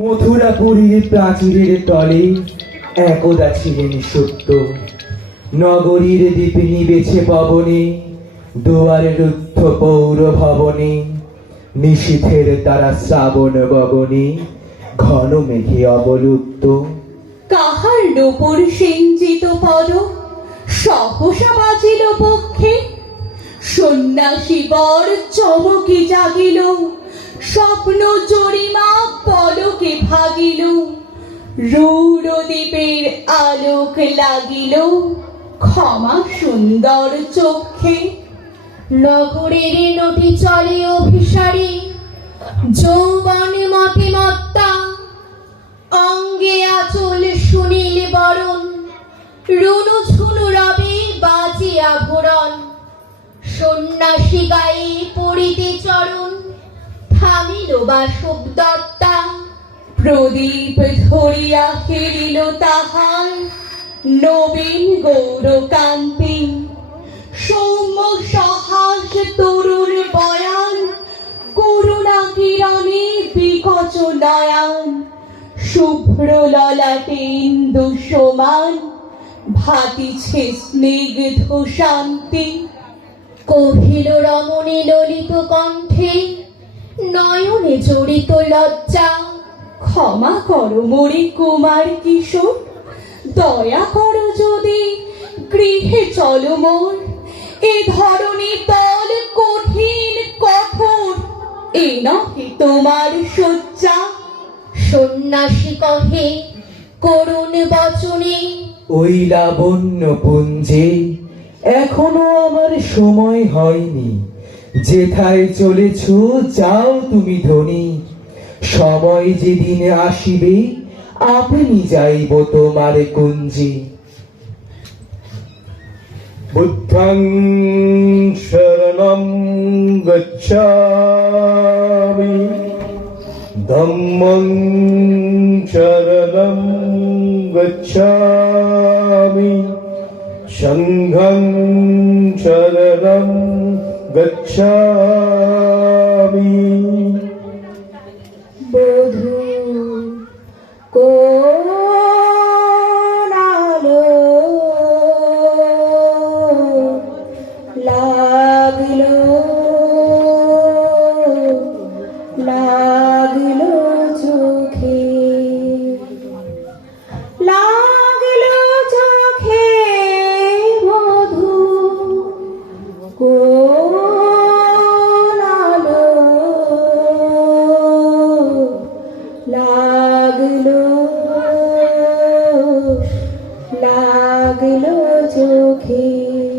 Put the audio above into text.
মথুরাপুরীর প্রাচীরের তলে একদা ছিলেন সত্য। নগরীর দ্বীপ নিবেছে পবনে, দুয়ারে রুদ্ধ পৌর ভবনে নিশীথের তারা শ্রাবণ গগনে, ঘন মেঘে অবলুপ্ত। কাহার নূপুর সিঞ্চিত পদ? সহসা বাজিল পক্ষে। সন্ন্যাসী বর চমকে জাগিল। স্বপ্ন জরিমা পলকে ভাগিল রূঢ় দ্বীপের আলোক লাগিল। ক্ষমা সুন্দর চক্ষে নগরের নটি চলে অভিসারী। যৌবনে মতে মত্তা। অঙ্গে আচল সুনীল বরণ। রুনু ঝুনু রবে বাজে আভরণ। সন্ন্যাসী গায়ে পড়িতে চরণ। থামিল বাসব দত্তা। প্রদীপ ধরিয়া ফিরিল তাহার নবীন গৌরকান্তি। সৌম্য সহাস তরুর বয়ান, করুণা কিরণে বিকচ নয়ন। শুভ্র ললাটে ইন্দু সমান ভাতিছে স্নিগ্ধ শান্তি। কহিল রমণী ললিত কণ্ঠে নয়নে জড়িত লজ্জা। ক্ষমা করো মরি কুমার কিশোর। দয়া করো যদি গৃহে চলো মোর। এ ধরনী তল কঠিন কঠোর। এ নহে তোমার শয্যা। সন্ন্যাসী কহে, করুণ বচনে। ওই লাবণ্য পুঞ্জে, এখনও আমার সময় হয়নি। যেথায় চলেছ যাও তুমি ধনী। সময় যেদিন আসিবে, আপনি যাইব তোমার কুঞ্জি। বুদ্ধং শরণম গচ্ছামি। ধম্মং শরণম গচ্ছামি। সংঘং শরণম গচ্ছামি। লাগল